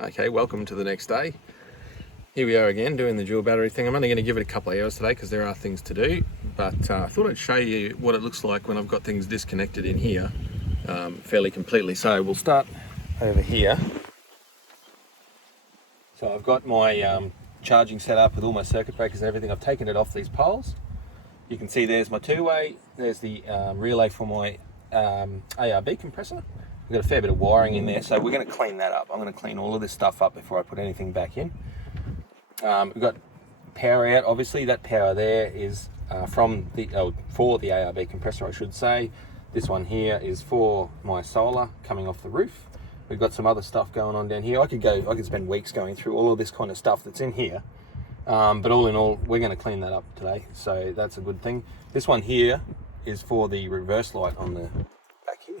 Okay, welcome to the next day. Here we are again doing the dual battery thing. I'm only going to give it a couple of hours today because there are things to do, but I thought I'd show you what it looks like when I've got things disconnected in here fairly completely. So we'll start over here. So I've got my charging set up with all my circuit breakers and everything. I've taken it off these poles. You can see there's my two-way, there's the relay for my ARB compressor. We've got a fair bit of wiring in there, so we're going to clean that up. I'm going to clean all of this stuff up before I put anything back in. We've got power out. Obviously that power there is for the ARB compressor, I should say. This one here is for my solar coming off the roof. We've got some other stuff going on down here. I could spend weeks going through all of this kind of stuff that's in here. But all in all, we're going to clean that up today, so that's a good thing. This one here is for the reverse light on the back here.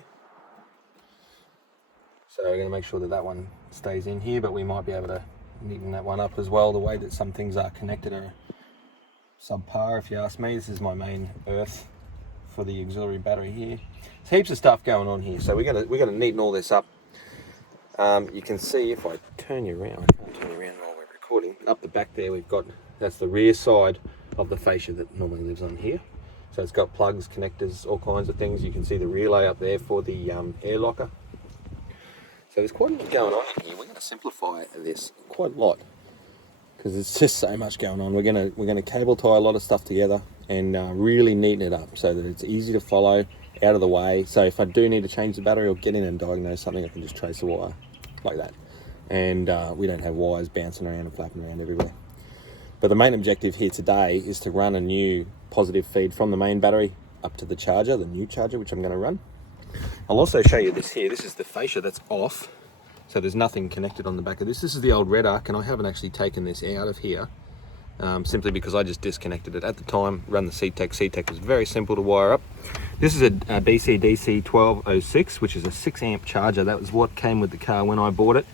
So we're going to make sure that that one stays in here, but we might be able to neaten that one up as well. The way that some things are connected are subpar, if you ask me. This is my main earth for the auxiliary battery here. There's heaps of stuff going on here, so we're going to neaten all this up. You can see if I turn you around, I can't turn you around while we're recording. Up the back there, that's the rear side of the fascia that normally lives on here. So it's got plugs, connectors, all kinds of things. You can see the relay up there for the air locker. So there's quite a lot going on in here. We're going to simplify this quite a lot because there's just so much going on. We're going to cable tie a lot of stuff together and really neaten it up so that it's easy to follow, out of the way. So if I do need to change the battery or get in and diagnose something, I can just trace the wire like that. And we don't have wires bouncing around and flapping around everywhere. But the main objective here today is to run a new positive feed from the main battery up to the charger, the new charger, which I'm going to run. I'll also show you this here. This is the fascia that's off. So there's nothing connected on the back of this. This is the old red arc, and I haven't actually taken this out of here simply because I just disconnected it. At the time, run the CTEC. CTEC was very simple to wire up. This is a BC-DC 1206, which is a 6 amp charger. That was what came with the car when I bought it.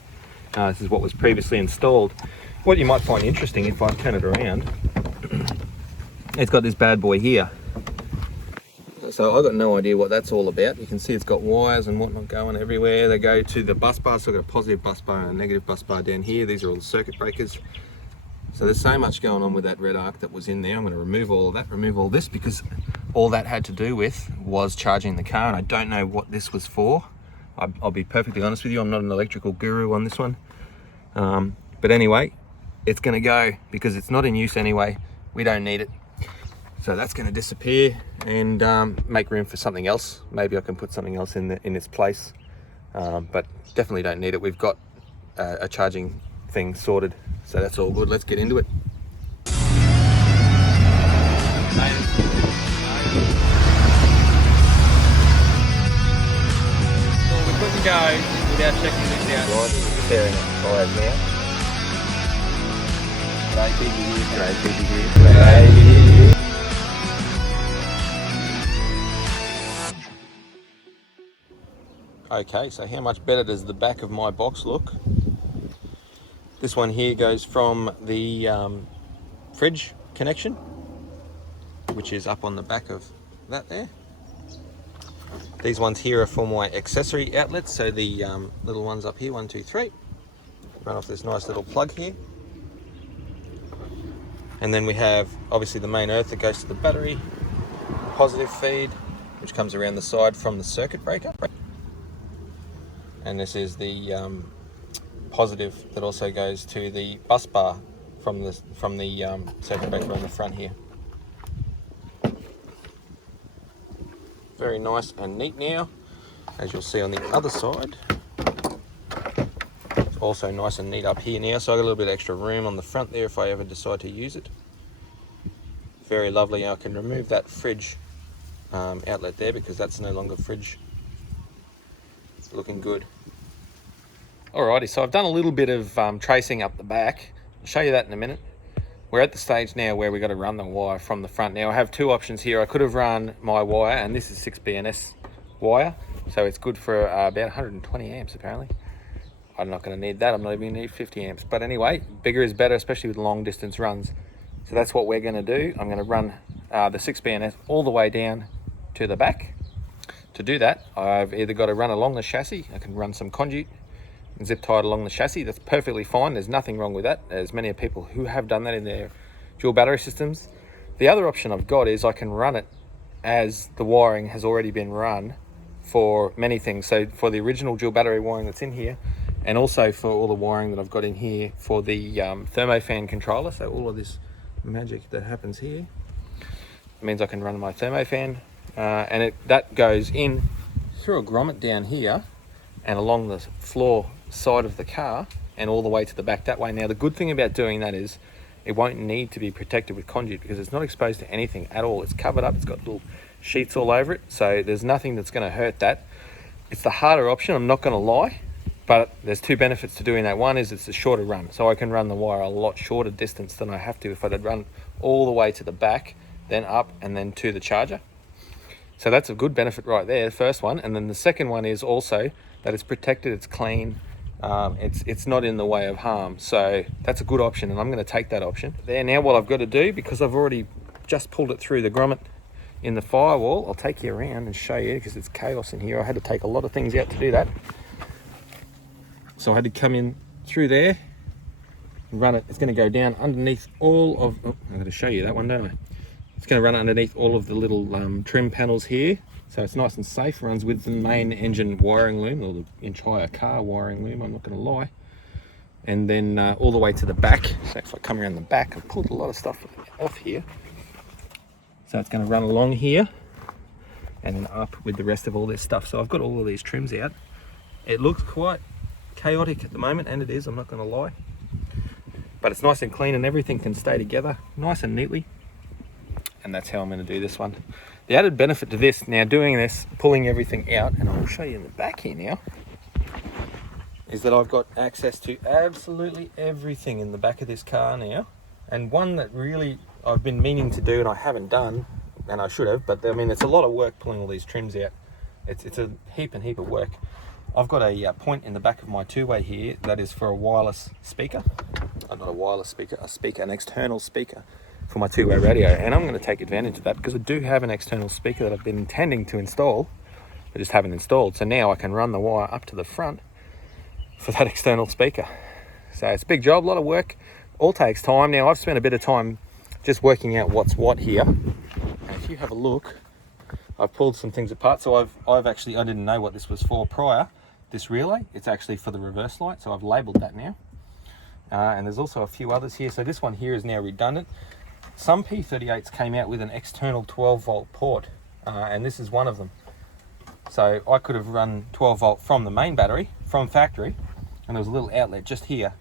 This is what was previously installed. What you might find interesting, if I turn it around, it's got this bad boy here. So I've got no idea what that's all about. You can see it's got wires and whatnot going everywhere. They go to the bus bar, so I've got a positive bus bar and a negative bus bar down here. These are all the circuit breakers. So there's so much going on with that red arc that was in there. I'm going to remove all of that, remove all this, because all that had to do with was charging the car, and I don't know what this was for. I'll be perfectly honest with you, I'm not an electrical guru on this one. But anyway, it's going to go because it's not in use anyway. We don't need it. So that's going to disappear and make room for something else. Maybe I can put something else in its place, but definitely don't need it. We've got a charging thing sorted, so that's all good. Let's get into it. Well, we couldn't go without checking this out. Right, tearing up tyres now. G'day, Keithy here. G'day, Keithy here. G'day. Okay, so how much better does the back of my box look? This one here goes from the fridge connection, which is up on the back of that there. These ones here are for my accessory outlets, so the little ones up here, 1, 2, 3. Run off this nice little plug here. And then we have obviously the main earth that goes to the battery, positive feed, which comes around the side from the circuit breaker. And this is the positive that also goes to the bus bar from the circuit breaker on the front here. Very nice and neat now, as you'll see on the other side. It's also nice and neat up here now, so I've got a little bit of extra room on the front there if I ever decide to use it. Very lovely. I can remove that fridge outlet there because that's no longer fridge. Looking good. Alrighty, so I've done a little bit of tracing up the back. I'll show you that in a minute. We're at the stage now where we've got to run the wire from the front. Now I have two options here. I could have run my wire, and this is 6BNS wire, so it's good for about 120 amps apparently. I'm not going to need that. I'm not even going to need 50 amps. But anyway, bigger is better, especially with long distance runs. So that's what we're going to do. I'm going to run the 6BNS all the way down to the back. To do that, I've either got to run along the chassis. I can run some conduit zip tied along the chassis. That's perfectly fine. There's nothing wrong with that. There's many people who have done that in their dual battery systems. The other option I've got is I can run it as the wiring has already been run for many things. So for the original dual battery wiring that's in here, and also for all the wiring that I've got in here for the thermofan controller. So all of this magic that happens here means I can run my thermofan, and that goes in through a grommet down here and along the floor side of the car and all the way to the back that way. Now the good thing about doing that is it won't need to be protected with conduit because it's not exposed to anything at all. It's covered up, it's got little sheets all over it, so there's nothing that's going to hurt that. It's the harder option, I'm not going to lie, but there's two benefits to doing that. One is it's a shorter run, so I can run the wire a lot shorter distance than I have to if I'd run all the way to the back, then up and then to the charger. So that's a good benefit right there, the first one. And then the second one is also that it's protected, it's clean, it's not in the way of harm. So that's a good option, and I'm going to take that option. There now, what I've got to do, because I've already just pulled it through the grommet in the firewall, I'll take you around and show you because it's chaos in here. I had to take a lot of things out to do that. So I had to come in through there and run it. It's going to go down underneath all of, oh, I'm going to show you that one, don't I? It's going to run underneath all of the little trim panels here. So it's nice and safe, runs with the main engine wiring loom, or the entire car wiring loom, I'm not going to lie. And then all the way to the back. So if I come around the back, I've pulled a lot of stuff off here. So it's going to run along here and then up with the rest of all this stuff. So I've got all of these trims out. It looks quite chaotic at the moment, and it is, I'm not going to lie. But it's nice and clean and everything can stay together nice and neatly. And that's how I'm going to do this one. The added benefit to this, now doing this, pulling everything out, and I'll show you in the back here now, is that I've got access to absolutely everything in the back of this car now. And one that really I've been meaning to do and I haven't done, and I should have, but I mean, it's a lot of work pulling all these trims out. It's a heap of work. I've got a point in the back of my two-way here that is for a wireless speaker. Not a wireless speaker, an external speaker for my two-way radio, and I'm going to take advantage of that because I do have an external speaker that I've been intending to install, but just haven't installed. So now I can run the wire up to the front for that external speaker. So it's a big job, a lot of work, all takes time. Now I've spent a bit of time just working out what's what here, and if you have a look, I've pulled some things apart. So I've actually, I didn't know what this was for prior. This relay, it's actually for the reverse light, so I've labeled that now. And there's also a few others here. So this one here is now redundant. Some P38s came out with an external 12 volt port, and this is one of them. So I could have run 12 volt from the main battery, from factory, and there was a little outlet just here.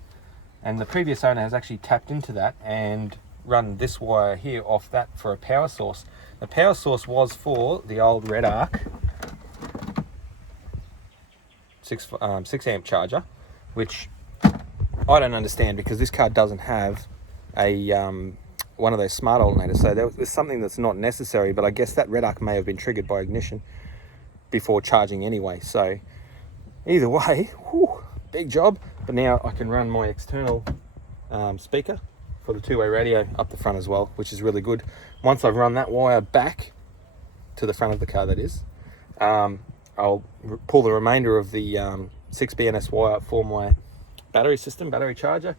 And the previous owner has actually tapped into that and run this wire here off that for a power source. The power source was for the old Red Arc 6 amp charger, which I don't understand because this car doesn't have a one of those smart alternators, so there was something that's not necessary, but I guess that Red Arc may have been triggered by ignition before charging anyway. So either way, whew, big job. But now I can run my external speaker for the two-way radio up the front as well, which is really good. Once I've run that wire back to the front of the car, that is, I'll pull the remainder of the 6BNS wire for my battery system, battery charger,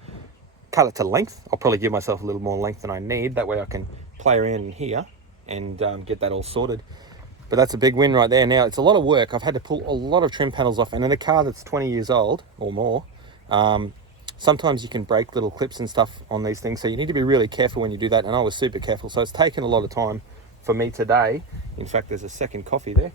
cut it to length. I'll probably give myself a little more length than I need. That way I can play around in here and get that all sorted. But that's a big win right there. Now, it's a lot of work. I've had to pull a lot of trim panels off. And in a car that's 20 years old or more, sometimes you can break little clips and stuff on these things. So you need to be really careful when you do that. And I was super careful. So it's taken a lot of time for me today. In fact, there's a second coffee there.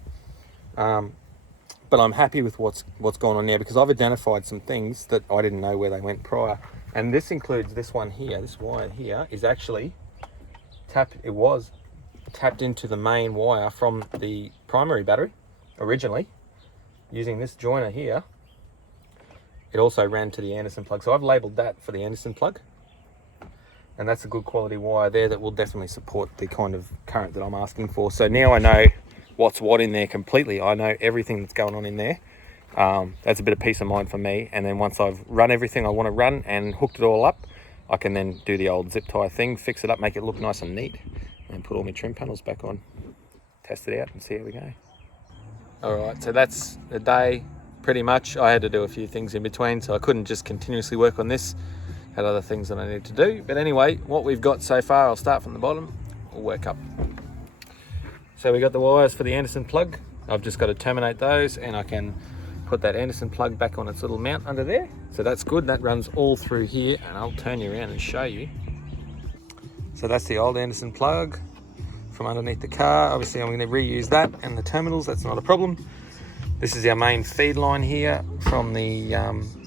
But I'm happy with what's going on now because I've identified some things that I didn't know where they went prior. And this includes this one here. This wire here is actually it was tapped into the main wire from the primary battery originally using this joiner here. It also ran to the Anderson plug. So I've labeled that for the Anderson plug. And that's a good quality wire there that will definitely support the kind of current that I'm asking for. So now I know what's what in there completely. I know everything that's going on in there. That's a bit of peace of mind for me. And then once I've run everything I want to run and hooked it all up, I can then do the old zip tie thing, fix it up, make it look nice and neat, and put all my trim panels back on, test it out and see how we go. All right, so that's the day pretty much. I had to do a few things in between, so I couldn't just continuously work on this. Had other things that I needed to do. But anyway, what we've got so far, I'll start from the bottom, we'll work up. So we got the wires for the Anderson plug. I've just got to terminate those, and I can put that Anderson plug back on its little mount under there. So that's good. That runs all through here, and I'll turn you around and show you. So that's the old Anderson plug from underneath the car. Obviously I'm going to reuse that and the terminals, that's not a problem. This is our main feed line here from the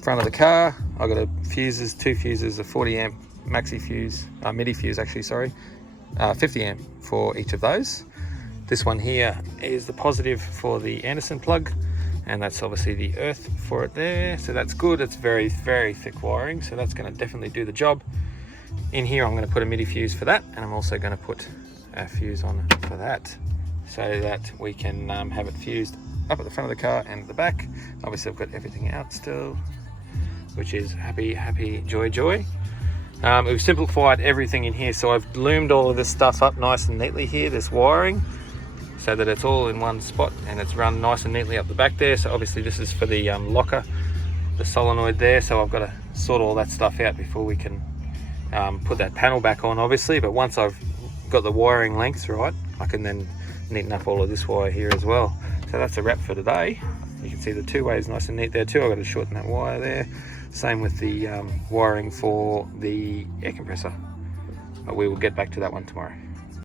front of the car. I've got fuses, 2 fuses, a 40 amp maxi fuse, MIDI fuse actually, sorry, 50 amp for each of those. This one here is the positive for the Anderson plug, and that's obviously the earth for it there. So that's good. It's very, very thick wiring, so that's going to definitely do the job. In here I'm going to put a MIDI fuse for that, and I'm also going to put a fuse on for that, so that we can have it fused up at the front of the car and at the back. Obviously I've got everything out still, which is happy, happy, joy, joy. We've simplified everything in here, so I've loomed all of this stuff up nice and neatly here, this wiring, so that it's all in one spot and it's run nice and neatly up the back there. So obviously this is for the locker, the solenoid there, so I've got to sort all that stuff out before we can put that panel back on, obviously. But once I've got the wiring lengths right, I can then neaten up all of this wire here as well. So that's a wrap for today. You can see the 2 ways nice and neat there too. I've got to shorten that wire there. Same with the wiring for the air compressor, but we will get back to that one tomorrow.